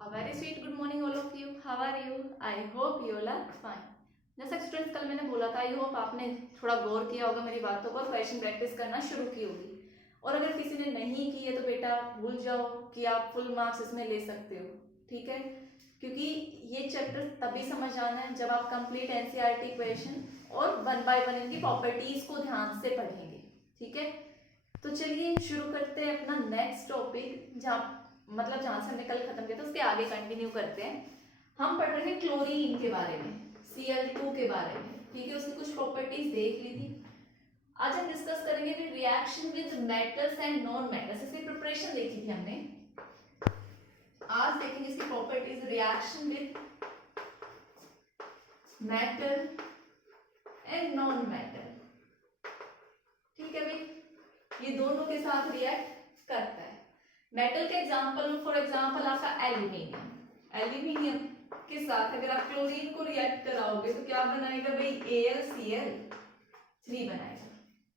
A very sweet good morning all of you. How are you? I hope you all are fine. जैसा students कल मैंने बोला था, I hope आपने थोड़ा गौर किया होगा मेरी बातों पर, क्वेश्चन प्रैक्टिस करना शुरू की होगी। और अगर किसी ने नहीं की है तो बेटा भूल जाओ कि आप फुल मार्क्स इसमें ले सकते हो, ठीक है? क्योंकि ये चैप्टर तभी समझ आना है जब आप कंप्लीट एनसीईआरटी क्वेश्चन और वन बाय वन इनकी प्रॉपर्टीज को ध्यान से पढ़ेंगे, ठीक है? तो चलिए शुरू करते हैं अपना नेक्स्ट टॉपिक, जहाँ से हमने कल खत्म किया था उसके आगे कंटिन्यू करते हैं। हम पढ़ रहे थे क्लोरीन के बारे में, Cl2 के बारे में, ठीक है? उसकी कुछ प्रॉपर्टीज देख ली थी। आज हम डिस्कस करेंगे reaction with metals and non metals. इसकी प्रिपरेशन देखी थी हमने, आज देखेंगे इसकी properties reaction with metal and non metal, ठीक है भाई? ये दोनों के साथ रिएक्ट करता है। मेटल के एग्जांपल, फॉर एग्जांपल आपका एल्यूमिनियम। एल्यूमिनियम के साथ अगर आप क्लोरीन को रिएक्ट कराओगे तो क्या बनाएगा भाई? AlCl3 बनाएगा,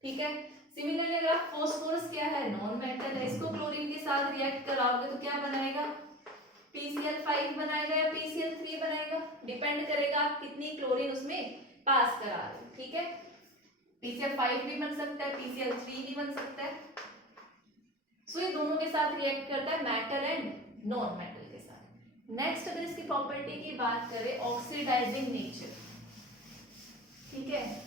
ठीक है? सिमिलरली अगर आप फॉस्फोरस, क्या है? नॉन मेटल है, इसको क्लोरीन के साथ रिएक्ट कराओगे तो क्या बनाएगा? PCl5 बनाएगा या PCl3 बनाएगा, डिपेंड करेगा आप कितनी क्लोरीन उसमें पास करा रहे हो, ठीक है? PCl5 भी बन सकता है, PCl3 भी बन सकता है। सो ये दोनों के साथ रिएक्ट करता है, मेटल एंड नॉन मेटल के साथ। नेक्स्ट अगर इसकी प्रॉपर्टी की बात करें, ऑक्सीडाइजिंग नेचर, ठीक है?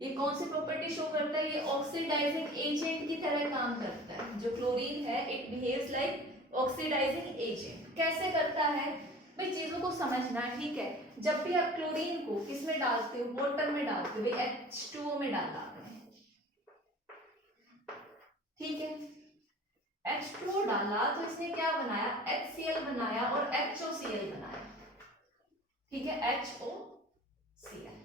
ये कौन सी प्रॉपर्टी शो करता है? ये ऑक्सीडाइजिंग एजेंट की तरह काम करता है। जो क्लोरीन है, it behaves like oxidising agent. कैसे करता है भाई? चीजों को समझना, ठीक है? जब भी आप क्लोरीन को किस में डालते हो? वाटर में डालते हो, भाई H2O में डालते हैं, ठीक है? H2O डाला तो इसने क्या बनाया? HCl बनाया और HOCl बनाया, ठीक है? HOCl।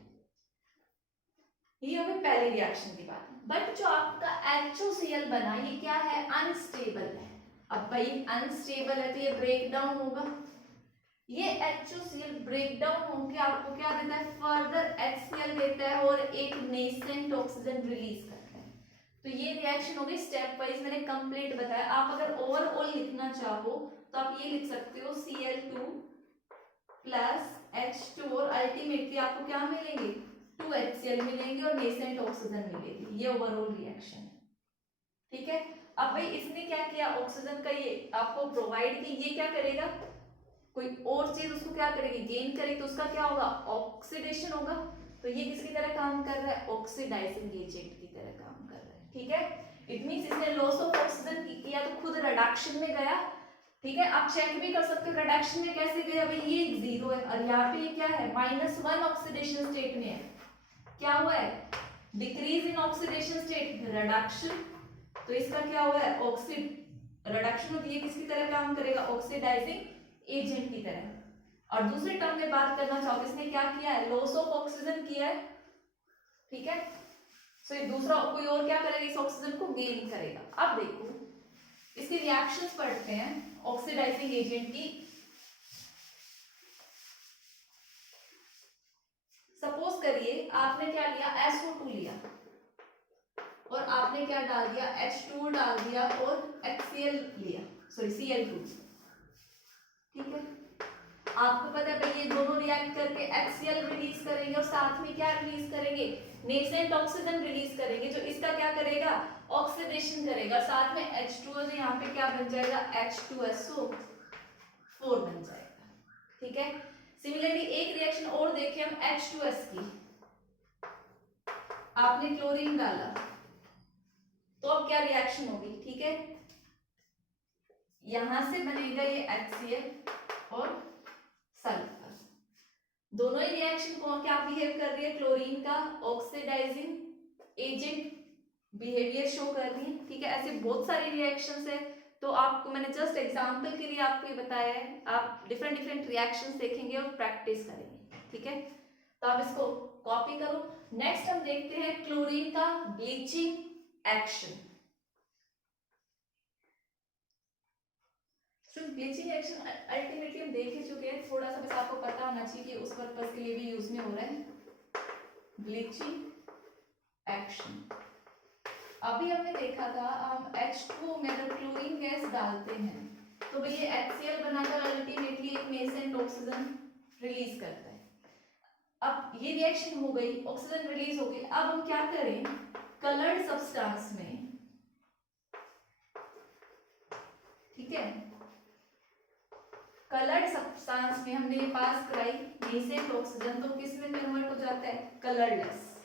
ये होगी पहली रिएक्शन की बात। बट जो आपका HOCl बना, ये क्या है? अनस्टेबल है। अब भाई अनस्टेबल है तो ये ब्रेक डाउन होगा। ये HOCl ब्रेक डाउन होकर आपको क्या देता है? फर्दर HCl देता है और एक नेसेंट ऑक्सीजन रिलीज करता है। तो ये रिएक्शन होगी स्टेप वाइज, मैंने कंप्लीट बताया। आप अगर ओवरऑल लिखना चाहो तो आप ये लिख सकते हो Cl2 प्लस H2 और अल्टीमेटली आपको क्या मिलेंगे? 2 HCl मिलेंगे और नेसेंट ऑक्सीजन मिलेगी। ये ओवरऑल रिएक्शन है, ठीक है? अब भाई इसने क्या किया? ऑक्सीजन का ये आपको प्रोवाइड की, ये क्या करेगा? कोई और चीज उसको क्या करेगी? गेन करेगी, तो उसका क्या होगा? ऑक्सीडेशन होगा। तो ये किसकी तरह काम कर रहा है? ऑक्सीडाइजिंग एजेंट की तरह काम कर रहा है, ठीक है? इट मींस इसने लॉस ऑफ ऑक्सीजन किया तो खुद रिडक्शन में गया, ठीक है? आप चेक भी कर सकते हो रिडक्शन में कैसे गया। भाई ये 0 है और यहाँ पे ये क्या है? -1 ऑक्सीडेशन स्टेट में है। क्या हुआ है? Decrease in oxidation state, reduction. तो इसका क्या हुआ है? रिडक्शन होती है, किसकी तरह काम करेगा? ऑक्सीडाइजिंग एजेंट की तरह। और दूसरे टर्म में बात करना चाहो, इसने क्या किया है? लॉस ऑफ ऑक्सीजन किया है, ठीक है? सो ये दूसरा कोई और क्या करेगा? इस ऑक्सीजन को गेन करेगा। अब देखो इसकी रिएक्शंस पढ़ते हैं ऑक्सीडाइजिंग एजेंट की। सपोज करिए आपने क्या लिया? SO2 लिया और आपने क्या डाल दिया? H2 डाल दिया और HCl लिया, सॉरी Cl2, ठीक है? आपको पता है भाई ये दोनों रिएक्ट करके HCl रिलीज करेंगे और साथ में क्या रिलीज करेंगे? नेसेंट ऑक्सीजन रिलीज करेंगे, जो इसका क्या करेगा? ऑक्सीडेशन करेगा। साथ में H2O, तो यहाँ पे क्या बन जाएगा? H2SO4 बन जाएगा, ठीक है? सिमिलरली एक रिएक्शन और देखें हम H2S की। आपने क्लोरीन डाला तो अब क्या रिएक्शन होगी, ठीक है? यहां से बनेगा ये HCl और सल्फर। दोनों ही रिएक्शन को क्या बिहेव कर रही है? क्लोरीन का ऑक्सीडाइजिंग एजेंट बिहेवियर शो कर रही है, ठीक है? ऐसे बहुत सारी रिएक्शंस है, तो आपको मैंने जस्ट एग्जांपल के लिए आपको ये बताया है। आप डिफरेंट डिफरेंट रिएक्शंस देखेंगे और प्रैक्टिस करेंगे, ठीक है? तो आप इसको कॉपी करो। नेक्स्ट हम देखते हैं क्लोरीन का bleaching action. Bleaching action ultimately हम देख ही चुके हैं, थोड़ा सा बस आपको पता होना चाहिए कि उस पर्पस के लिए भी यूज में हो रहा है ब्लीचिंग एक्शन। अभी हमने देखा था हम H2O में अगर क्लोरीन गैस डालते हैं तो भाई ये HCl बनाकर अल्टीमेटली एक नेसेंट ऑक्सीजन रिलीज करता है। अब ये रिएक्शन हो गई, ऑक्सीजन रिलीज हो गई। अब हम क्या करें, कलर्ड सब्सटेंस में, ठीक है, कलर्ड सब्सटेंस में हमने ये पास कराई नेसेंट ऑक्सीजन, तो किस में कन्वर्ट हो जाता है, कलरलेस।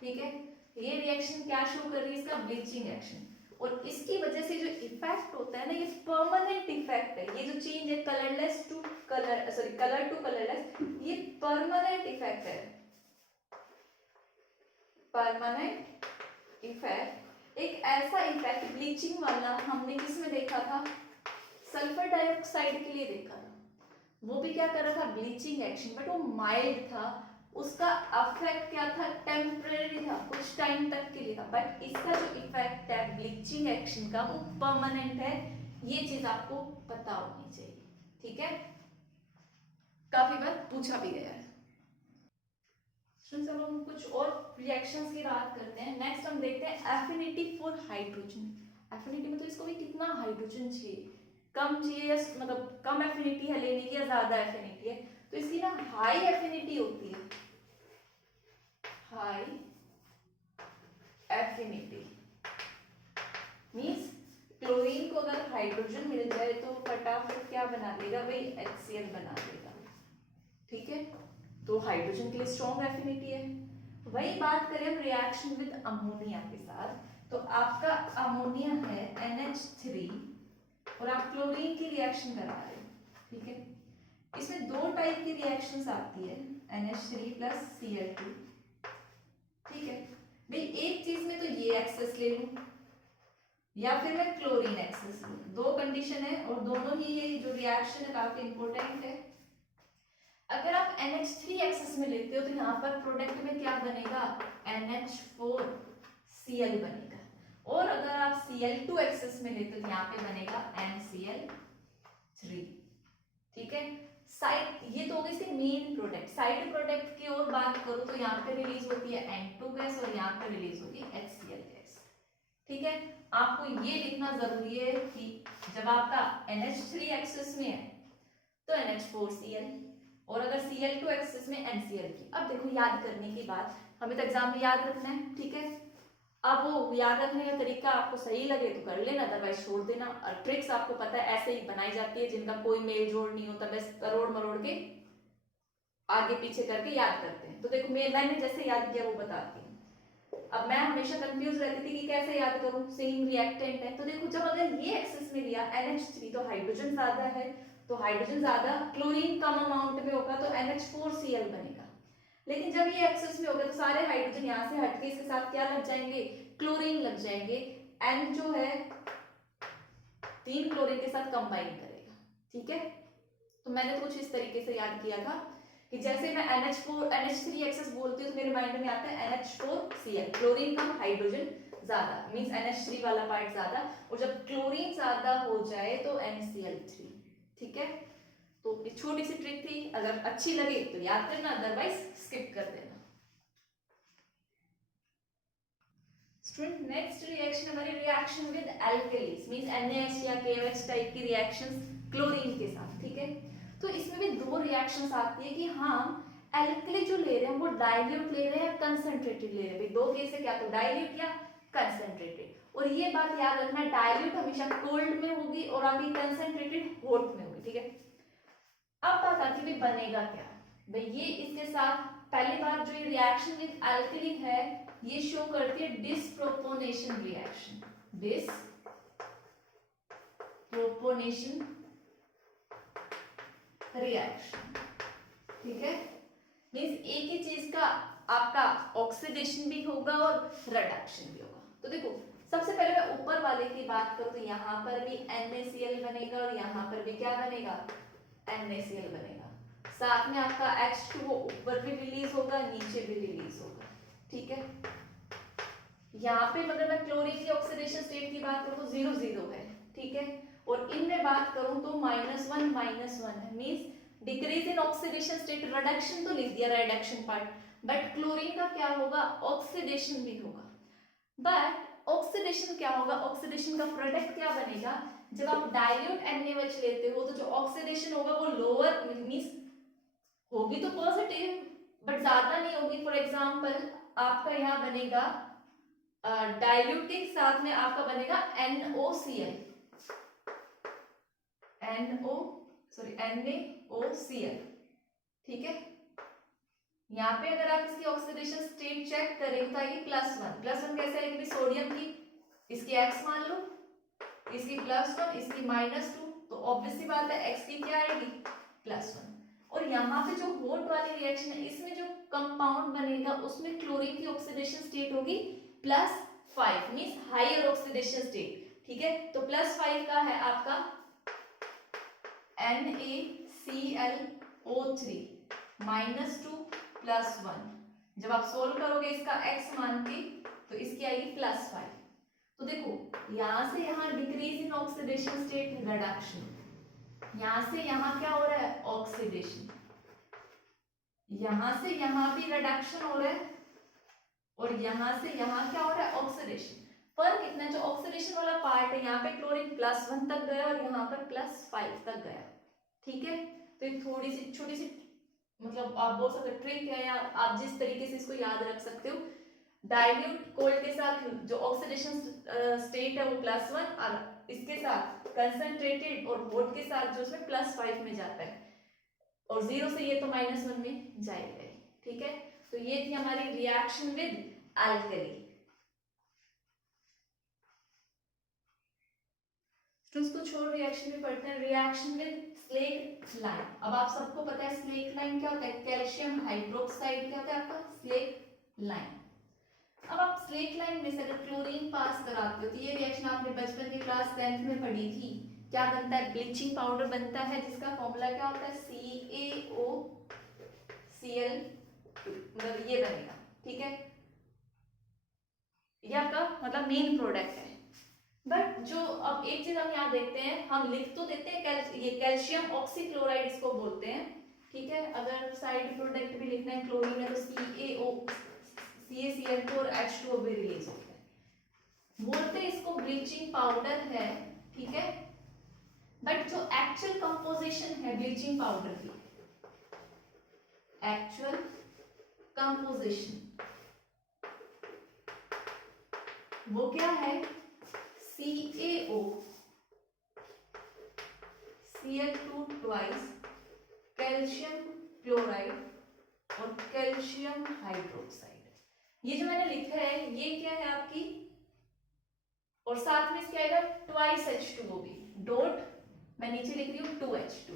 ठीक है, ये रिएक्शन क्या शो कर रही है, इसका ब्लीचिंग एक्शन। और इसकी वजह से जो इफेक्ट होता है ना, ये परमानेंट इफेक्ट है। ये जो चेंज है colourless to colour, sorry colour to colourless, ये परमानेंट इफेक्ट है। परमानेंट इफेक्ट, एक ऐसा इफेक्ट ब्लीचिंग वाला हमने किस में देखा था, सल्फर डाइऑक्साइड के लिए देखा था। वो भी क्या कर रहा था, ब्लीचिंग एक्शन, बट वो माइल्ड था, उसका इफेक्ट क्या था, टेम्परेरी था, कुछ टाइम तक के लिए था। बट इसका जो इफेक्ट है ब्लीचिंग एक्शन का, वो परमानेंट है। ये चीज आपको पता होनी चाहिए, ठीक है, काफी बार पूछा भी गया है। चलो हम कुछ और रिएक्शंस की बात करते हैं। नेक्स्ट हम देखते हैं एफिनिटी फॉर हाइड्रोजन। एफिनिटी में तो इसको भी कितना हाइड्रोजन चाहिए, कम चाहिए या मतलब कम एफिनिटी है लेने की या ज्यादा एफिनिटी है, तो इसकी ना हाई एफिनिटी होती है, हाई एफिनिटी मींस क्लोरीन को अगर हाइड्रोजन मिल जाए तो फटाफट क्या बना देगा भाई, HCl बना देगा। ठीक है, तो हाइड्रोजन के लिए स्ट्रॉन्ग एफिनिटी है। वही बात करें हम रिएक्शन विद अमोनिया के साथ, तो आपका अमोनिया है NH3 और आप क्लोरीन की रिएक्शन करा रहे हो। ठीक है, इसमें दो टाइप की रिएक्शंस आती है, NH3 प्लस Cl2। ठीक है भाई, एक चीज में तो ये एक्सेस ले लूं या फिर मैं क्लोरीन एक्सेस लूं, दो कंडीशन है और दोनों ही ये जो रिएक्शन है काफी इंपॉर्टेंट है। अगर आप NH3 एक्सेस में लेते हो तो यहाँ पर प्रोडक्ट में क्या बनेगा, NH4Cl बनेगा, और अगर आप Cl2 एक्सेस में लेते हो तो यहाँ पे बनेगा NCl3। ठीक है, साइड ये तो हो गई इसके मेन प्रोडक्ट। साइड प्रोडक्ट की और बात करूं तो यहाँ पे रिलीज होती है N2 गैस और यहाँ पे रिलीज होगी HCl गैस। ठीक है, आपको ये लिखना जरूरी है कि जब आपका NH3 एक्सेस में है तो NH4Cl, और अगर Cl2 एक्सेस में NCl की। अब देखो याद करने की बात, हमें तो एग्जाम में याद रखना है। ठीक है, अब वो याद रखने का तरीका आपको सही लगे तो कर लेना, अदरवाइज छोड़ देना। और ट्रिक्स आपको पता है ऐसे ही बनाई जाती है जिनका कोई मेल जोड़ नहीं होता, बस तरोड़ मरोड़ के आगे पीछे करके याद करते हैं। तो देखो मैंने जैसे याद किया वो बताती हूँ। अब मैं हमेशा कंफ्यूज रहती थी कि कैसे याद करूं, सेम रिएक्टेंट है। तो देखो जब अगर ये एक्सेस में लिया NH3 तो हाइड्रोजन ज्यादा है, तो हाइड्रोजन ज्यादा, क्लोरीन कम अमाउंट में होगा तो NH4Cl बनेगा। लेकिन जब ये एक्सेस में होगा तो सारे हाइड्रोजन यहाँ से हटके इसके साथ क्या लग जाएंगे, क्लोरीन लग जाएंगे। N जो है 3 क्लोरीन के साथ कंबाइन करेगा। ठीक है, तो मैंने तो कुछ इस तरीके से याद किया था कि जैसे मैं NH3 एक्सेस बोलती हूँ तो मेरे माइंड में आता है NH4Cl, क्लोरीन कम हाइड्रोजन ज्यादा, मींस NH3 वाला पार्ट ज्यादा, और जब क्लोरीन ज्यादा हो जाए तो NCl3। ठीक है, तो एक छोटी सी ट्रिक थी, अगर अच्छी लगे तो याद करना, अदरवाइज स्किप कर देना। स्टूडेंट नेक्स्ट रिएक्शन हमारी reaction with alkalis, means NaH या KOH टाइप की रिएक्शंस क्लोरीन के साथ। ठीक है, तो इसमें भी दो रिएक्शंस आती है कि हम एल्कली जो ले रहे हैं वो डाइल्यूट ले रहे हैं, कंसंट्रेटेड ले रहे हैं। दो केस है, क्या तो डाइल्यूट या कंसंट्रेटेड। और ये बात याद रखना, डाइल्यूट हमेशा कोल्ड में होगी और आपकी कंसंट्रेटेड हॉट में होगी। ठीक है, अब बात आती है बनेगा क्या भाई, ये इसके साथ पहली बात जो ये रिएक्शन विद एल्कली है ये शो करती है डिसप्रोपोनेशन रिएक्शन, डिसप्रोपोनेशन रिएक्शन। ठीक है, मींस एक ही चीज का आपका ऑक्सीडेशन भी होगा और रिडक्शन भी होगा। तो देखो सबसे पहले मैं ऊपर वाले की बात करूं तो यहाँ पर भी NaCl बनेगा और यहाँ पर भी क्या बनेगा, NaCl बनेगा। साथ में आपका H2O ऊपर भी रिलीज होगा, नीचे भी रिलीज होगा। ठीक है, यहाँ पे अगर मैं क्लोरीन की ऑक्सीडेशन स्टेट की बात करूं तो 0 0 है। ठीक है, और इनमें बात करूं तो -1 है, means decrease in oxidation state. Reduction तो लिख दिया, रिडक्शन पार्ट, बट क्लोरीन का क्या होगा, ऑक्सीडेशन भी होगा। बट ऑक्सीडेशन क्या होगा, ऑक्सीडेशन का प्रोडक्ट क्या बनेगा, जब आप डाइल्यूट NaOH लेते हो तो जो ऑक्सीडेशन होगा वो लोअर मींस होगी तो पॉजिटिव बट ज्यादा नहीं होगी। फॉर एग्जांपल आपका यहाँ बनेगा डाइल्यूट के साथ में आपका बनेगा NaOCl, NaOCl, ठीक है। यहाँ पे अगर आप इसकी ऑक्सीडेशन स्टेट चेक करें तो आएगी +1। +1 कैसे आएगी, सोडियम की इसकी x मान लो, इसकी +1, इसकी -2, तो ऑब्वियस सी बात है x की क्या आएगी +1। और यहाँ पे जो हॉट वाली रिएक्शन है इसमें जो कंपाउंड बनेगा उसमें क्लोरीन की ऑक्सीडेशन स्टेट होगी +5 मींस हायर ऑक्सीडेशन स्टेट, ठीक है। तो +5 का है आपका NaClO3 -2 +1। जब आप सोल्व करोगे इसका x मान के तो इसकी आएगी +5। तो देखो यहां से यहां decrease in oxidation state, reduction, यहां से यहां क्या हो रहा है ऑक्सीडेशन, यहां से यहां भी रिडक्शन हो रहा है और यहां से यहां क्या हो रहा है ऑक्सीडेशन। फर्क इतना, जो ऑक्सीडेशन वाला पार्ट है यहाँ पे क्लोरीन +1 तक गया और यहाँ पर +5 तक गया, ठीक है। तो एक थोड़ी सी छोटी सी मतलब आप बोल सकते ट्रिक है या आप जिस तरीके से इसको याद रख सकते हो, डाइल्यूट कोल्ड के साथ जो ऑक्सीडेशन स्टेट है वो +1 और इसके साथ कंसंट्रेटेड और हॉट के साथ जो उसमें +5 में जाता है और 0 से ये तो -1 में जाएगा, ठीक है। तो ये थी हमारी रिएक्शन विद अल्कली। कुछ और रिएक्शन भी पढ़ते हैं, रिएक्शन विद स्लेक लाइन। अब आप सबको पता है स्लेक लाइन क्या होता है, कैल्शियम हाइड्रोक्साइड क्या होता है आपका स्लेक लाइन। अब आप स्लेक लाइन में से अगर क्लोरीन पास कराते हो तो ये रिएक्शन आपने बचपन की क्लास 10th में पढ़ी थी, क्या बनता है ब्लीचिंग पाउडर बनता है जिसका फॉर्मूला क्या होता है CaOCl, मतलब ये बनेगा, ठीक है। ये आपका मतलब मेन प्रोडक्ट है। बट जो अब एक चीज हम यहाँ देखते हैं, हम लिख तो देते हैं ये कैल्शियम ऑक्सीक्लोराइड इसको बोलते हैं, ठीक है। अगर साइड प्रोडक्ट भी लिखना है क्लोरीन है तो CaCl2 और H2O भी रिलीज होता है, बोलते इसको ब्लीचिंग पाउडर है, ठीक है। बट जो एक्चुअल कंपोजिशन है ब्लीचिंग पाउडर की, एक्चुअल कंपोजिशन वो क्या है, CaO Cl2 twice calcium chloride और कैल्शियम हाइड्रोक्साइड। ये जो मैंने लिखा है ये क्या है आपकी, और साथ में इसके आएगा ट्वाइस H2O भी, डॉट मैं नीचे लिख रही हूँ 2H2।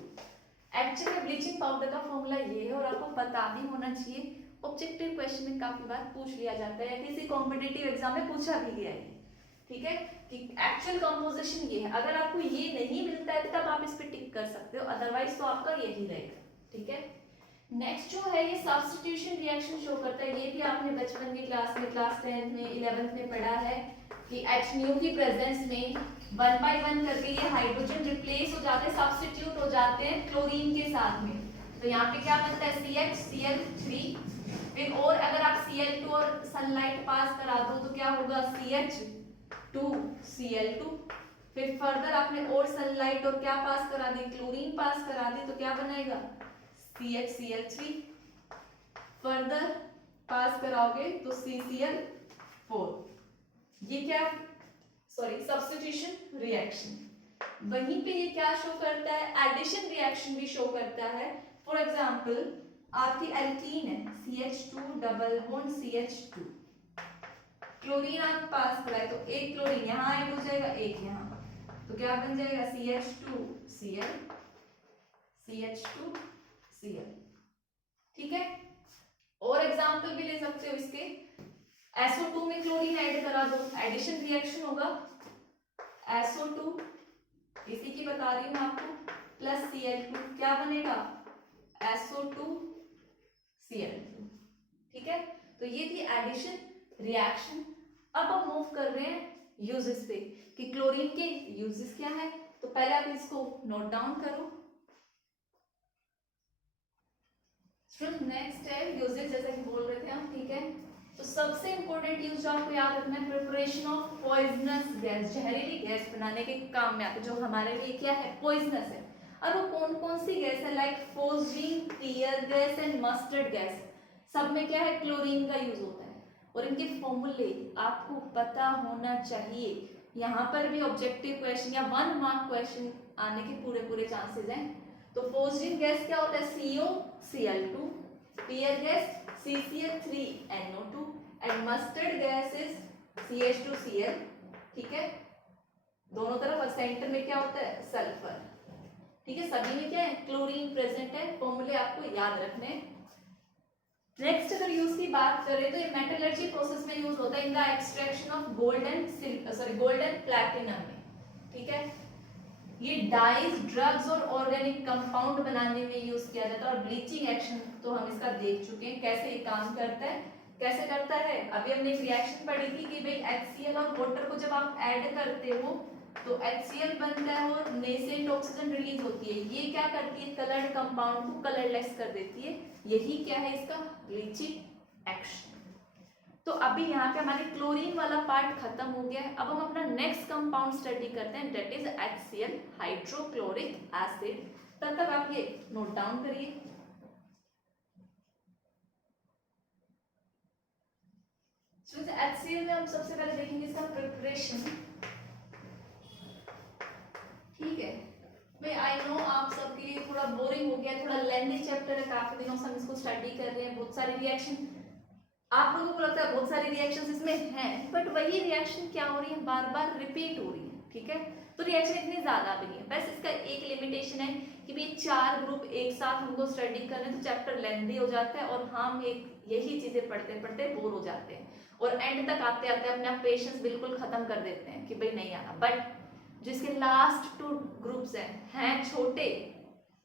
एक्चुअली ब्लीचिंग पाउडर का फॉर्मूला ये है और आपको पता भी होना चाहिए, ऑब्जेक्टिव क्वेश्चन में काफी बार पूछ लिया जाता है या किसी कॉम्पिटिटिव एग्जाम में पूछा भी गया है, ठीक है, कि एक्चुअल कंपोजिशन ये है। अगर आपको ये नहीं मिलता है तब आप इस पे टिक कर सकते हो, अदरवाइज तो आपका यही रहेगा, ठीक है। नेक्स्ट जो है ये सब्स्टिट्यूशन रिएक्शन शो करता है, ये भी आपने बचपन की क्लास में क्लास 10th में 11th में पढ़ा है कि H की प्रेजेंस में 1 by 1 करके ये हाइड्रोजन रिप्लेस हो जाते हैं, सब्स्टिट्यूट हो जाते हैं क्लोरीन के साथ में। तो यहाँ पे क्या बनता है CHCl3, फिर और अगर आप Cl2 और सनलाइट पास करा दो तो क्या होगा CH2Cl2, फिर फर्दर आपने और सनलाइट और क्या पास करा दी क्लोरीन पास करा दी तो क्या बनाएगा CHCl3, फर्दर पास कराओगे तो CCl4। ये क्या सॉरी सब्स्टिट्यूशन रिएक्शन। वहीं पे ये क्या शो करता है एडिशन रिएक्शन भी शो करता है। फॉर एग्जांपल आपकी एल्कीन है CH2 double bond CH2, chlorine आप पास कराए तो एक क्लोरीन यहाँ ऐड हो जाएगा एक यहाँ, तो क्या बन जाएगा CH2Cl CH2Cl, ठीक है। और एग्जांपल भी ले सकते हो इसके, SO2 में क्लोरीन ऐड करा दो, एडिशन रिएक्शन होगा SO2 इसी की बता रही हूं आपको प्लस Cl2 क्या बनेगा SO2Cl2, ठीक है। तो ये थी एडिशन रिएक्शन। अब हम मूव कर रहे हैं यूजेस पे कि क्लोरीन के यूजेस क्या है, तो पहले आप इसको नोट डाउन करो। नेक्स्ट है यूजेस, जैसा कि बोल रहे थे हम, ठीक है। तो सबसे इंपॉर्टेंट यूज जो आपको याद रखना है, प्रिपरेशन ऑफ पॉइजनस गैस, जहरीली गैस बनाने के काम में आते जो हमारे लिए क्या है, पॉइजनस है। और वो कौन कौन सी गैस है, like phosgene, tear gas and mustard gas, सब में क्या है, क्लोरीन का यूज होता है। और इनके फॉर्मूले आपको पता होना चाहिए। यहाँ पर भी ऑब्जेक्टिव क्वेश्चन या 1 मार्क क्वेश्चन आने के पूरे चांसेस हैं। तो फोस्जीन गैस क्या होता है, COCl2, tear gas CCl3NO2 and mustard gas is CH2Cl। ठीक है, दोनों तरफ और सेंटर में क्या होता है, सल्फर। ठीक है, सभी में क्या है, क्लोरीन प्रेजेंट है। फॉर्मूले आपको याद रखने हैं। नेक्स्ट अगर यूज की बात करें तो ये मेटलर्जी प्रोसेस में यूज होता है in the extraction of gold and platinum में। ठीक है, ये डाइज, ड्रग्स और ऑर्गेनिक कंपाउंड बनाने में यूज किया जाता है। और ब्लीचिंग एक्शन तो हम इसका देख चुके हैं कैसे ये काम करता है। कैसे करता है, अभी हमने एक रिएक्शन पढ़ी थी कि भाई HCl और वाटर को जब आप ऐड करते हो तो HCl बनता है और नेसेंट ऑक्सीजन रिलीज होती है। ये क्या करती है, कलर्ड कंपाउंड को कलरलेस कर देती है। यही क्या है इसका, ब्लीचिंग एक्शन। तो अभी यहाँ पे हमारे क्लोरीन वाला पार्ट खत्म हो गया है। अब हम अपना नेक्स्ट कंपाउंड स्टडी करते हैं, that is HCl, hydrochloric acid. तब तक आप ये नोट डाउन करिए। HCl में हम सबसे पहले देखेंगे इसका प्रिपरेशन। ठीक है भाई, आई नो आप सबके लिए थोड़ा बोरिंग हो गया, थोड़ा लेंथी चैप्टर है, काफी दिनों से हम इसको स्टडी कर रहे हैं। बहुत सारे रिएक्शन आप लोगों को लगता है, बहुत सारी रिएक्शंस इसमें हैं, बट वही रिएक्शन क्या हो रही है, बार बार रिपीट हो रही है। ठीक है, तो रिएक्शन इतनी ज्यादा भी नहीं है। बस इसका एक लिमिटेशन है कि भाई 4 ग्रुप एक साथ हमको स्टडी करने तो चैप्टर लेंथी हो जाता है और हम एक यही चीजें पढ़ते पढ़ते बोर हो जाते हैं और एंड तक आते आते अपना पेशेंस बिल्कुल खत्म कर देते हैं कि भाई नहीं आना। बट जिसके लास्ट 2 ग्रुप्स हैं छोटे,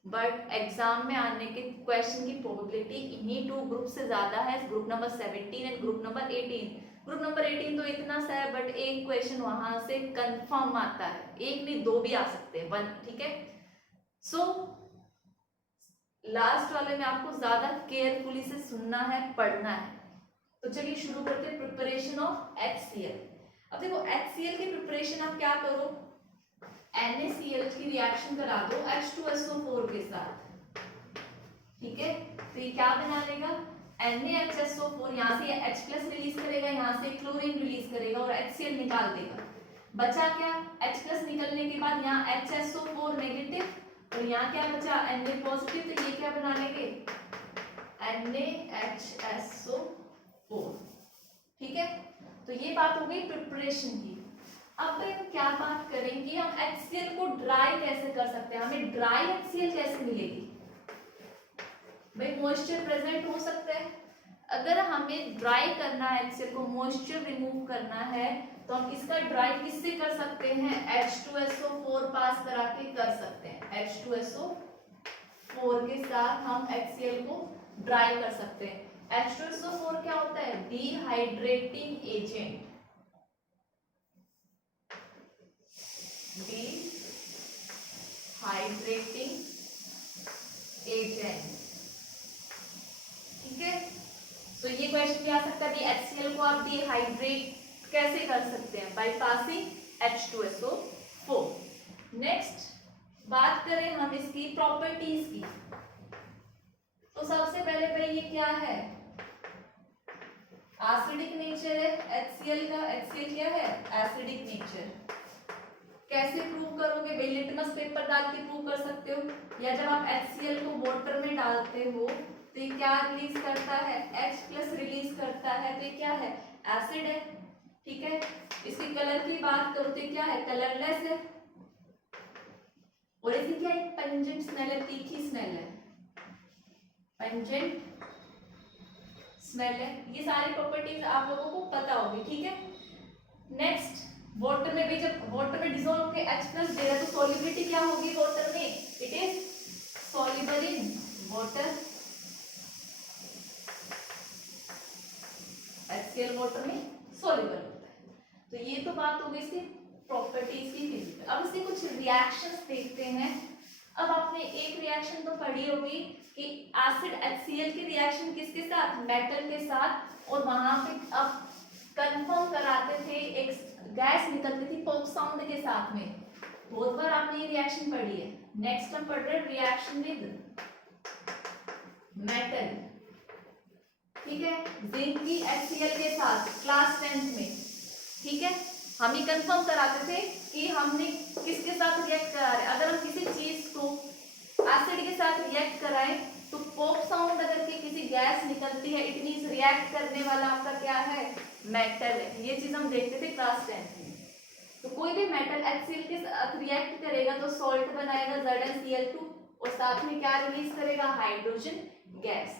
बट एग्जाम में आने के क्वेश्चन की प्रोबेबिलिटी इन्हीं 2 ग्रुप से ज्यादा है, group number 17 and group number 18। Group number 18 तो इतना सा है, बट एक क्वेश्चन वहां से कंफर्म आता है, एक नहीं 2 भी आ सकते हैं, 1। ठीक है, सो लास्ट वाले में आपको ज्यादा केयरफुली से सुनना है, पढ़ना है। तो चलिए शुरू करते हैं, प्रिपरेशन ऑफ HCl। अब देखो HCl की प्रिपरेशन आप क्या करो, NaCl की रिएक्शन करा दो H2SO4 के साथ। ठीक है, तो ये क्या बना लेगा, NaHSO4, यहाँ से H+ रिलीज करेगा, यहाँ से क्लोरीन रिलीज करेगा और HCl निकाल देगा। बचा क्या, H+ निकलने के बाद यहाँ HSO4 नेगेटिव और यहाँ क्या बचा, Na पॉजिटिव। तो ये क्या बना लेंगे, NaHSO4। ठीक है, तो ये बात हो गई प्रिपरेशन की। अब हम क्या बात करें कि हम HCl को ड्राई कैसे कर सकते हैं, हमें ड्राई HCl कैसे मिलेगी। भाई मॉइस्चर प्रेजेंट हो सकता है, अगर हमें ड्राई करना है HCl को, मॉइस्चर रिमूव करना है, तो हम इसका ड्राई किससे कर सकते हैं, H2SO4 पास करा के कर सकते हैं। H2SO4 के साथ हम HCl को ड्राई कर सकते हैं। H2SO4 क्या होता है, डिहाइड्रेटिंग एजेंट। Dehydrating agent. ठीक है, तो ये क्वेश्चन भी आ सकता है, HCl को आप डिहाइड्रेट कैसे कर सकते हैं, बाय पासिंग H2SO4। नेक्स्ट बात करें हम इसकी प्रॉपर्टीज की, तो सबसे पहले भाई ये क्या है, एसिडिक नेचर है HCl का। HCl क्या है, एसिडिक नेचर। कैसे प्रूव करोगे भाई, लिटमस पेपर डाल के प्रूव कर सकते हो, या जब आप HCl को वाटर में डालते हो तो ये क्या रिलीज करता है, H+ रिलीज करता है, तो ये क्या है, एसिड है। ठीक है, इसके कलर की बात करो तो क्या है, कलरलेस है और इसकी क्या है, पंजेंट स्मेल है, तीखी स्मेल है, पंजेंट स्मेल है। ये सारी प्रॉपर्टीज आप लोगों को पता होगी। ठीक है, नेक्स्ट वाटर में भी, जब वाटर में डिसॉल्व के H+ दे रहा है तो सॉल्युबिलिटी क्या होगी वाटर में, it is soluble in water. HCl water में सॉल्युबल होता है। तो ये तो बात हो गई इसकी प्रॉपर्टीज की फिजिकल। अब इसके कुछ रिएक्शंस देखते हैं। अब आपने एक रिएक्शन तो पढ़ी होगी कि एसिड HCl की रिएक्शन किसके साथ, मेटल के साथ, और वहां पे अब कंफर्म कराते थे, एक गैस निकलती थी पॉप साउंड के साथ में। बहुत बार आपने ये रिएक्शन पढ़ी है। नेक्स्ट हम पढ़ रहे हैं रिएक्शन विद मेटल, ठीक है, जिंक की HCl के साथ क्लास 10th में, ठीक है। हम ही कंफर्म कराते थे कि हमने किसके साथ रिएक्ट करा रहे। अगर हम किसी चीज को एसिड के साथ रिएक्ट कराएं तो पॉप साउंड अगर की किसी गैस निकलती है, इट मींस रिएक्ट करने वाला आपका क्या है, मेटल है। ये चीज हम देखते थे क्लास 10th में। तो कोई भी मेटल HCl के साथ रिएक्ट करेगा तो सॉल्ट बनाएगा ZnCl2 और साथ में क्या रिलीज करेगा, हाइड्रोजन गैस।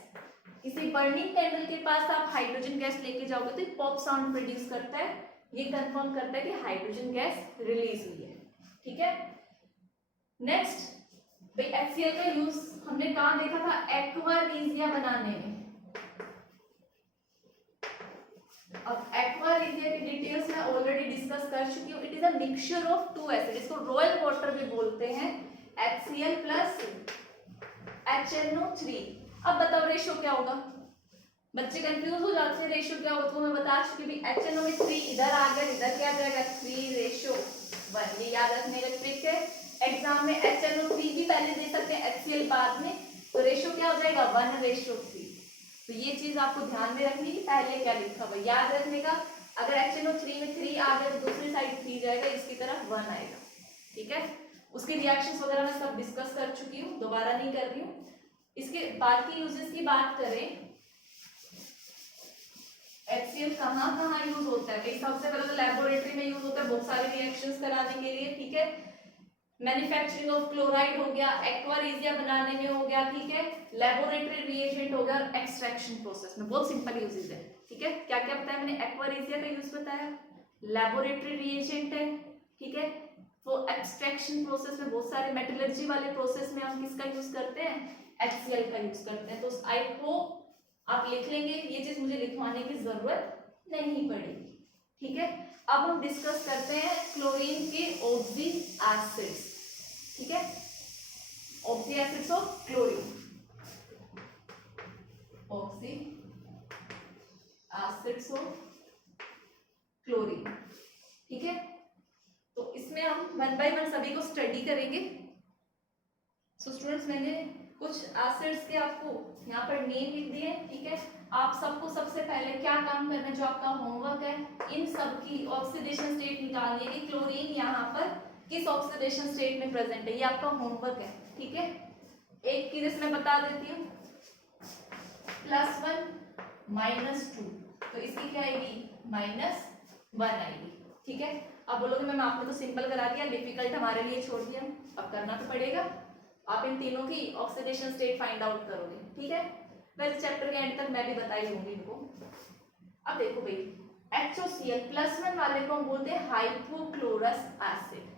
किसी बर्निंग कैंडल के पास आप हाइड्रोजन गैस लेके जाओगे तो पॉप साउंड प्रोड्यूस करता है। ये कंफर्म करता है कि हाइड्रोजन गैस रिलीज हुई है, ठीक है। नेक्स्ट भाई HCl का यूज हमने कहाँ देखा था, एक्वारेजिया बनाने में। अब एक्वारेजिया की डिटेल्स मैं ऑलरेडी डिस्कस कर चुकी हूँ। It is a mixture of two acid, इसको रॉयल वाटर भी बोलते हैं, HCl प्लस HNO3। अब बताओ रेशियो क्या होगा, बच्चे कंफ्यूज हो जाते हैं रेशियो क्या होगा, तो मैं बता चुकी भी HNO में 3 इधर आ गया, इधर क्या जाएगा 3:1। ये याद रखने का ट्रिक है। एग्जाम में HNO3 भी पहले दे सकते हैं, HCl बाद में, तो रेशियो क्या हो जाएगा 1:3। तो ये चीज आपको ध्यान में रखनी है, पहले क्या लिखा हुआ याद रखने का। अगर HNO3 में 3 आ गया तो दूसरी साइड 3 जाएगा, इसकी तरफ 1 आएगा, ठीक है। उसके रिएक्शंस वगैरह मैं सब डिस्कस कर चुकी हूँ, दोबारा नहीं कर रही हूँ। इसके बाकी यूजेस की बात करें, HCl कहाँ कहाँ यूज होता है। सबसे पहले तो लैबोरेटरी में यूज होता है बहुत सारे रिएक्शंस कराने के लिए, ठीक है। मैन्युफैक्चरिंग ऑफ क्लोराइड हो गया, एक्वारेजिया बनाने में हो गया, ठीक है। लैबोरेटरी रिएजेंट हो गया, एक्सट्रैक्शन प्रोसेस में बहुत सिंपल यूजेस है, ठीक है। क्या क्या बताया मैंने, एक्वारेजिया का यूज बताया, लैबोरेटरी रिएजेंट है, ठीक है। तो एक्सट्रैक्शन प्रोसेस में बहुत सारे मेटलर्जी वाले प्रोसेस में हम किसका यूज करते हैं, HCl का यूज करते हैं। तो आई होप आप लिख लेंगे, ये चीज मुझे लिखवाने की जरूरत नहीं पड़ेगी, ठीक है। अब हम डिस्कस करते हैं क्लोरीन के ऑक्सी एसिड्स, ठीक है। Oxy acids of chlorine, oxy acids of chlorine, ठीक है। तो इसमें हम 1 by 1 सभी को स्टडी करेंगे। सो स्टूडेंट्स मैंने कुछ एसिड्स के आपको यहाँ पर नेम लिख दिए, ठीक है। आप सबको सबसे पहले क्या काम करना है, जो आपका होमवर्क है, इन सब की ऑक्सीडेशन स्टेट निकालनी है कि क्लोरीन यहाँ पर किस ऑक्सीडेशन स्टेट में प्रेजेंट है, ये आपका होमवर्क है, ठीक है। एक की जैसे मैं बता देती हूँ, +1 -2, तो इसकी क्या आएगी -1 आएगी, ठीक है। अब बोलोगे मैम आपने तो सिंपल करा दिया, डिफिकल्ट हमारे लिए छोड़ दिया, अब करना तो पड़ेगा। आप इन तीनों की ऑक्सीडेशन स्टेट फाइंड आउट करोगे, ठीक है। वैसे चैप्टर के एंड तक मैं भी बताई दूंगी इनको। अब देखो भाई, HOCl +1 वाले को हम बोलते हैं हाइपोक्लोरस एसिड,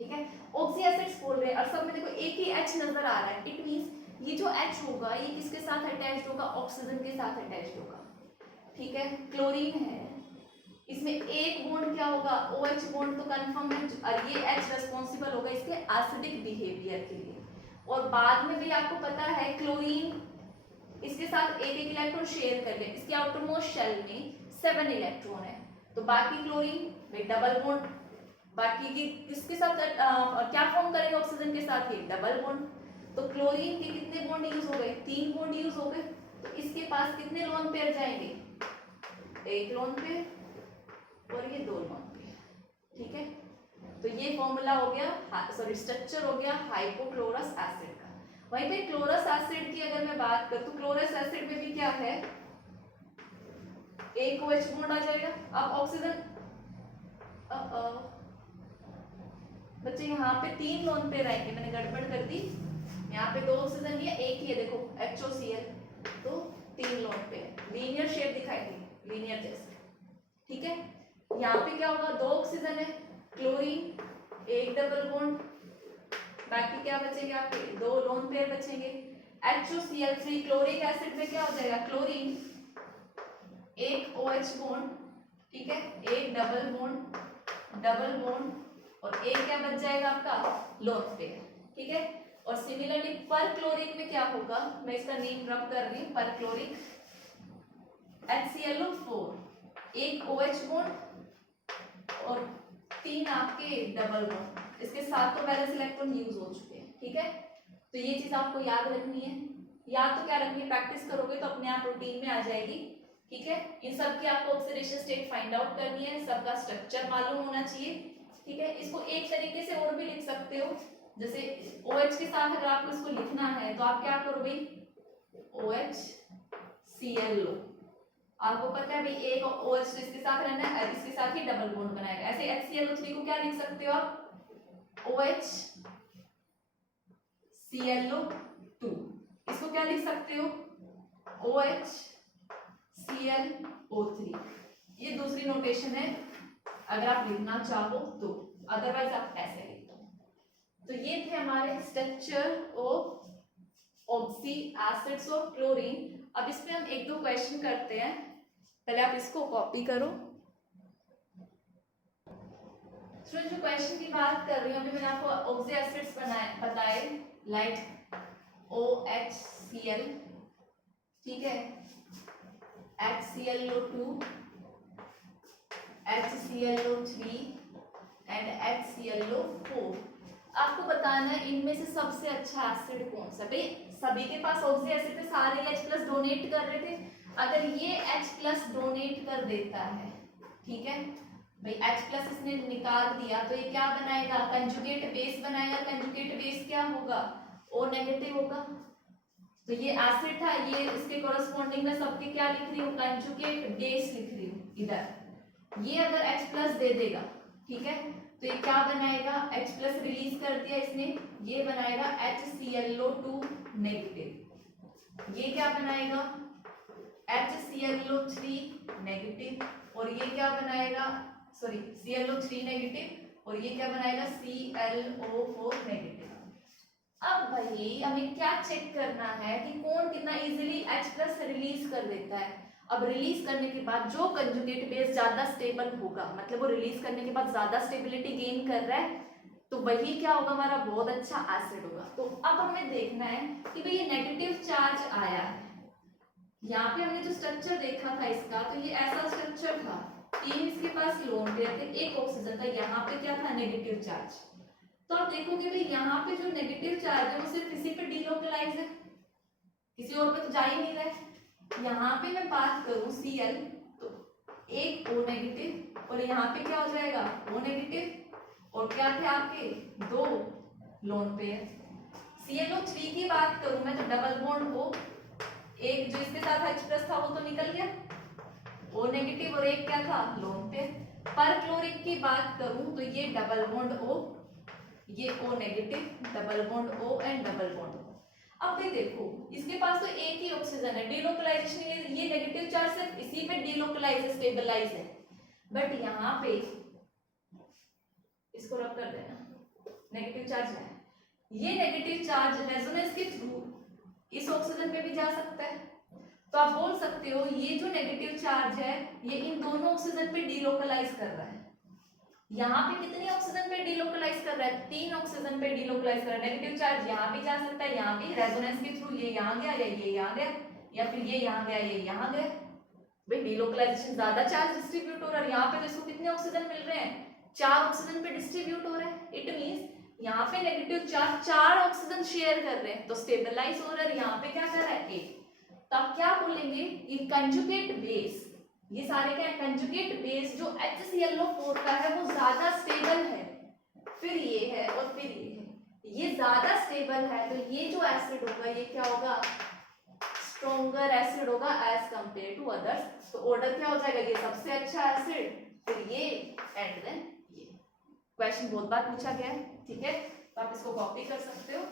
ठीक है। ऑक्सी एसिड्स बोल रहे हैं और सब में देखो एक ही H नजर आ रहा है, इट मींस ये जो H होगा ये किसके साथ अटैच्ड होगा, ऑक्सीजन के साथ अटैच्ड होगा, ठीक है। क्लोरीन है, इसमें एक बॉन्ड क्या होगा, OH बॉन्ड तो कंफर्म है, और ये H रेस्पॉन्सिबल होगा इसके एसिडिक बिहेवियर के लिए। और बाद में भी आपको पता है क्लोरीन इसके साथ एक इलेक्ट्रॉन शेयर कर लिया, इसके आउटरमोस्ट शेल में 7 इलेक्ट्रॉन है, तो बाकी क्लोरीन में डबल बॉन्ड, बाकी की किसके साथ क्या फॉर्म करेंगे ऑक्सीजन के साथ, ये डबल बॉन्ड। तो क्लोरीन के कितने बॉन्ड यूज हो गए, 3 बॉन्ड यूज हो गए, तो इसके पास कितने लोन पेयर जाएंगे, 1 लोन पेयर और ये 2 लोन पेयर, ठीक है। तो ये फॉर्मूला हो गया, सॉरी स्ट्रक्चर हो गया हाइपोक्लोरस एसिड का। वहीं पे क्लोरस एसिड की अगर मैं बात करूं तो क्लोरस एसिड में भी क्या है, एक OH बॉन्ड आ जाएगा। अब ऑक्सीजन बच्चे यहाँ पे 3 लोन पेयर आएंगे, मैंने गड़बड़ कर दी, यहाँ पे 2 ऑक्सीजन लिया, एक ही है देखो HOCl, तो 3 लोन पेयर, लीनियर शेप दिखाई दी, लीनियर जैसे, ठीक है। यहाँ पे क्या होगा, 2 ऑक्सीजन है, क्लोरीन, एक डबल बॉन्ड, बाकी क्या बचेंगे आपके 2 लोन पेयर बचेंगे। HOCl3 क्लोरिक एसिड में क्या हो जाएगा, क्लोरीन, एक OH बॉन्ड, ठीक है, एक डबल बॉन्ड और एक क्या बच जाएगा आपका लोन पेयर, ठीक है। और सिमिलरली पर क्लोरिन में क्या होगा, मैं इसका नेम रब कर रही हूँ, पर क्लोरिक HClO4, एक OH बॉन्ड और 3 आपके डबल बॉन्ड, इसके साथ तो बैलेंस इलेक्ट्रॉन यूज हो चुके हैं। ठीक है, तो ये चीज आपको याद रखनी है। याद तो क्या रखनी है, प्रैक्टिस करोगे तो अपने आप रूटीन में आ जाएगी। ठीक है, इन सब की आपको ऑक्सीडेशन स्टेट फाइंड आउट करनी है, सबका स्ट्रक्चर मालूम होना चाहिए। ठीक है, इसको एक तरीके से और भी लिख सकते हो, जैसे OH के साथ अगर आपको इसको लिखना है तो आप क्या करोगे, OHClO, आपको पता है भाई एक OH तो इसके साथ रहना है, इसके साथ ही डबल बॉन्ड बनाएगा। ऐसे HClO3 को क्या लिख सकते हो आप, OHClO2, इसको क्या लिख सकते हो, OHClO3। ये दूसरी नोटेशन है अगर आप लिखना चाहो तो, अदरवाइज आप ऐसे लिख दो। तो ये थे हमारे स्ट्रक्चर ऑफ ऑक्सी एसिड्स और क्लोरीन। अब इसमें हम एक दो क्वेश्चन करते हैं, पहले आप इसको कॉपी करो। जो क्वेश्चन की बात कर रही हूँ अभी, मैंने आपको ऑक्सी एसिड्स बताए, लाइक OHCl, ठीक है, HClO2, HClO3 एंड HClO4। आपको बताना है इनमें से सबसे अच्छा एसिड कौन सा। भाई सभी के पास ऑक्सी एसिड थे, सारे H+ डोनेट कर रहे थे, अगर ये H+ डोनेट कर देता है, ठीक है भाई, H+ इसने निकाल दिया तो ये क्या बनाएगा, कंजुगेट बेस बनाएगा। कंजुगेट बेस क्या होगा, O नेगेटिव होगा। तो ये एसिड था, ये इसके कॉरेस्पॉन्डिंग में सबके क्या लिख रही हूँ, कंजुगेट बेस लिख रही हूँ इधर। ये अगर H+ दे देगा, ठीक है, तो ये क्या बनाएगा, H+ रिलीज कर दिया इसने, ये बनाएगा HClO2 नेगेटिव। ये क्या बनाएगा, HClO3 नेगेटिव, और ये क्या बनाएगा, सॉरी ClO3 नेगेटिव, और ये क्या बनाएगा, ClO4 नेगेटिव। अब भाई हमें क्या चेक करना है कि कौन कितना इजीली H+ रिलीज कर देता है। अब रिलीज करने के बाद जो कंजुगेट बेस ज्यादा स्टेबल होगा, मतलब वो रिलीज करने के बाद ज्यादा स्टेबिलिटी गेन कर रहा है, तो वही क्या होगा, हमारा बहुत अच्छा एसिड होगा। तो अब हमें देखना है कि भाई ये नेगेटिव चार्ज आया है, यहाँ पे हमने जो स्ट्रक्चर देखा था इसका, तो ये ऐसा स्ट्रक्चर था, 3 इसके पास लोन पेयर थे, 1 ऑक्सीजन था, यहाँ पे क्या था, नेगेटिव चार्ज। तो आप देखोगे भाई यहाँ पे जो नेगेटिव चार्ज है वो सिर्फ इसी पे डिलोकलाइज है, किसी और पे तो जा ही नहीं रहा है। यहाँ पे मैं बात करूं Cl, तो 1 O नेगेटिव, और यहाँ पे क्या हो जाएगा, O नेगेटिव, और क्या थे आपके 2 लोन पेयर। ClO3 की बात करूं मैं तो डबल बॉन्ड O, एक जो इसके साथ H+ था वो तो निकल गया, O नेगेटिव, और एक क्या था, लोन पेयर। पर क्लोरिन की बात करूं तो ये डबल बॉन्ड O, ये O negative, double bond O and double bond O। अब भी देखो इसके पास तो एक ही ऑक्सीजन है, डिलोकलाइजेशन, ये नेगेटिव चार्ज सिर्फ इसी पे डिलोकलाइज स्टेबलाइज है, बट यहाँ पे इसको रब कर देना, नेगेटिव चार्ज है, ये नेगेटिव चार्ज रेजोनेंस के थ्रू इस ऑक्सीजन पे भी जा सकता है। तो आप बोल सकते हो ये जो नेगेटिव चार्ज है ये इन दोनों ऑक्सीजन पे डिलोकलाइज कर रहा है। यहाँ पे कितनी ऑक्सीजन पे डिलोकलाइज कर रहा है, 3 ऑक्सीजन पे डिलोकलाइज कर रहा है। नेगेटिव चार्ज यहाँ भी जा सकता है, यहाँ भी रेजोनेंस के थ्रू ये यहाँ गया, या ये यहाँ गया, या फिर ये यहाँ गया, ये यहाँ गया। भाई डिलोकलाइजेशन ज्यादा चार्ज डिस्ट्रीब्यूट हो रहा है, यहाँ पे तो इसको कितने ऑक्सीजन मिल रहे हैं, 4 ऑक्सीजन पे डिस्ट्रीब्यूट हो रहा है। इट मींस यहाँ पे नेगेटिव चार्ज 4 ऑक्सीजन शेयर कर रहे हैं, तो स्टेबलाइज हो रहा है। यहाँ पे क्या कर रहा है, 1। तो आप क्या बोलेंगे, ये कंजुगेट बेस, ये सारे क्या है, कंजुगेट बेस जो HClO4 का है वो ज्यादा स्टेबल है, फिर ये है और फिर ये है, ये ज्यादा स्टेबल है, तो ये जो एसिड होगा ये क्या होगा, स्ट्रॉन्गर एसिड होगा एज कंपेयर टू अदर्स। तो ऑर्डर क्या हो जाएगा, ये सबसे अच्छा एसिड, फिर ये एंड देन ये। क्वेश्चन बहुत बार पूछा गया है, ठीक है, तो आप इसको कॉपी कर सकते हो।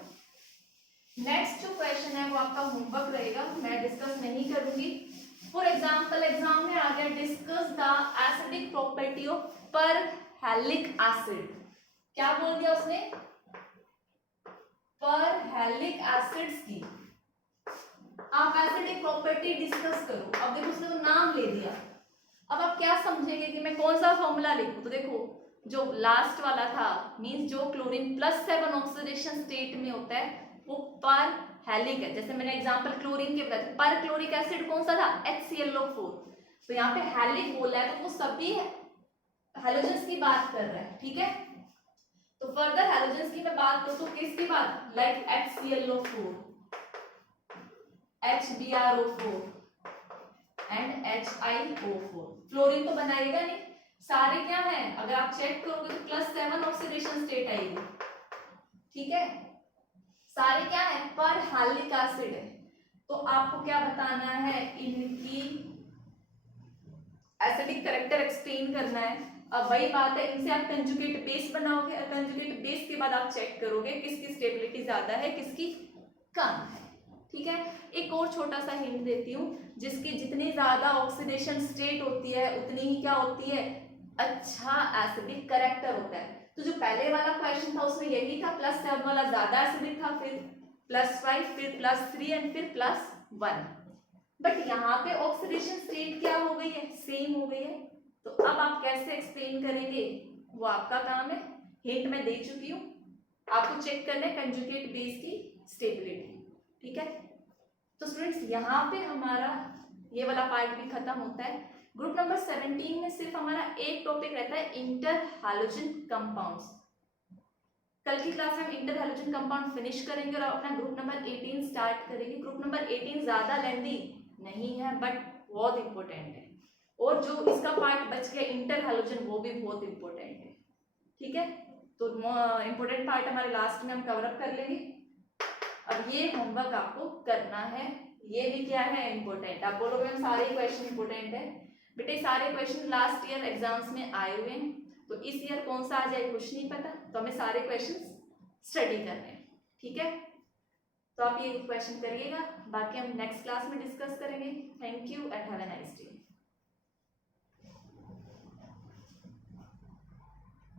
नेक्स्ट जो क्वेश्चन है वो आपका होमवर्क रहेगा, मैं डिस्कस नहीं करूंगी। फॉर एग्जाम्पल एग्जाम में आ गया, discuss the acidic property of perhalic acid. क्या बोल दिया उसने, परहैलिक एसिड्स की आप एसिडिक प्रॉपर्टी डिस्कस करो। अब देखो उसने तो नाम ले दिया, अब आप क्या समझेंगे कि मैं कौन सा फॉर्मूला लिखूं। तो देखो जो लास्ट वाला था मींस जो क्लोरीन +7 ऑक्सीडेशन स्टेट में होता है वो पर हेलिक है। जैसे मैंने एग्जांपल क्लोरीन के बताया, पर क्लोरिक एसिड कौन सा था, HClO4। तो यहाँ पे हेलिक बोला है तो वो सभी हैलोजेंस की बात कर रहा है, ठीक है। तो फर्दर हैलोजेंस की मैं बात करूं तो किसकी बात, like HClO4, HbRO4 and HiO4। Fluorine तो बनाएगा नहीं, सारे क्या है, अगर आप चेक करोगे तो +7 ऑक्सीडेशन स्टेट आएगी, ठीक है। सारे क्या है, पर हालिक एसिड है। तो आपको क्या बताना है, इनकी एसिडिक कैरेक्टर एक्सप्लेन करना है। अब वही बात है, इनसे आप कंजुगेट बेस बनाओगे और कंजुगेट बेस के बाद आप चेक करोगे किसकी स्टेबिलिटी ज्यादा है किसकी कम है, ठीक है। एक और छोटा सा हिंट देती हूँ, जिसकी जितनी ज्यादा ऑक्सीडेशन स्टेट होती है उतनी ही क्या होती है, अच्छा एसिडिक कैरेक्टर होता है। तो जो पहले वाला क्वेश्चन था उसमें यही था, +7 वाला ज्यादा एसिडिक था, फिर +5, फिर +3 एंड फिर +1। बट यहाँ पे ऑक्सीडेशन स्टेट क्या हो गई है, सेम हो गई है। तो अब आप कैसे एक्सप्लेन करेंगे, वो आपका काम है। हिंट मैं दे चुकी हूँ, आपको चेक करना है कंजुगेट बेस की स्टेबिलिटी, ठीक है। तो स्टूडेंट्स यहाँ पे हमारा ये वाला पार्ट भी खत्म होता है। ग्रुप नंबर 17 में सिर्फ हमारा एक टॉपिक रहता है, इंटर हैलोजन कंपाउंड्स। कल की क्लास में हम इंटर हैलोजन कंपाउंड फिनिश करेंगे और अपना ग्रुप नंबर 18 स्टार्ट करेंगे। ग्रुप नंबर 18 ज्यादा लेंथी नहीं है बट बहुत इंपॉर्टेंट है, और जो इसका पार्ट बच गया इंटर हैलोजन वो भी बहुत इंपॉर्टेंट है, ठीक है। तो इंपॉर्टेंट पार्ट हमारे लास्ट में हम कवर अप कर लेंगे। अब ये होमवर्क आपको करना है, ये भी क्या है इंपॉर्टेंट। आप बोलोगे मैम सारे क्वेश्चन इंपॉर्टेंट है, बेटे सारे क्वेश्चन लास्ट ईयर एग्जाम्स में आए हुए हैं, तो इस ईयर कौन सा आ जाए कुछ नहीं पता, तो हमें सारे क्वेश्चन स्टडी करने हैं, ठीक है। तो आप ये क्वेश्चन करिएगा, बाकी हम नेक्स्ट क्लास में डिस्कस करेंगे। Thank you and have a nice day.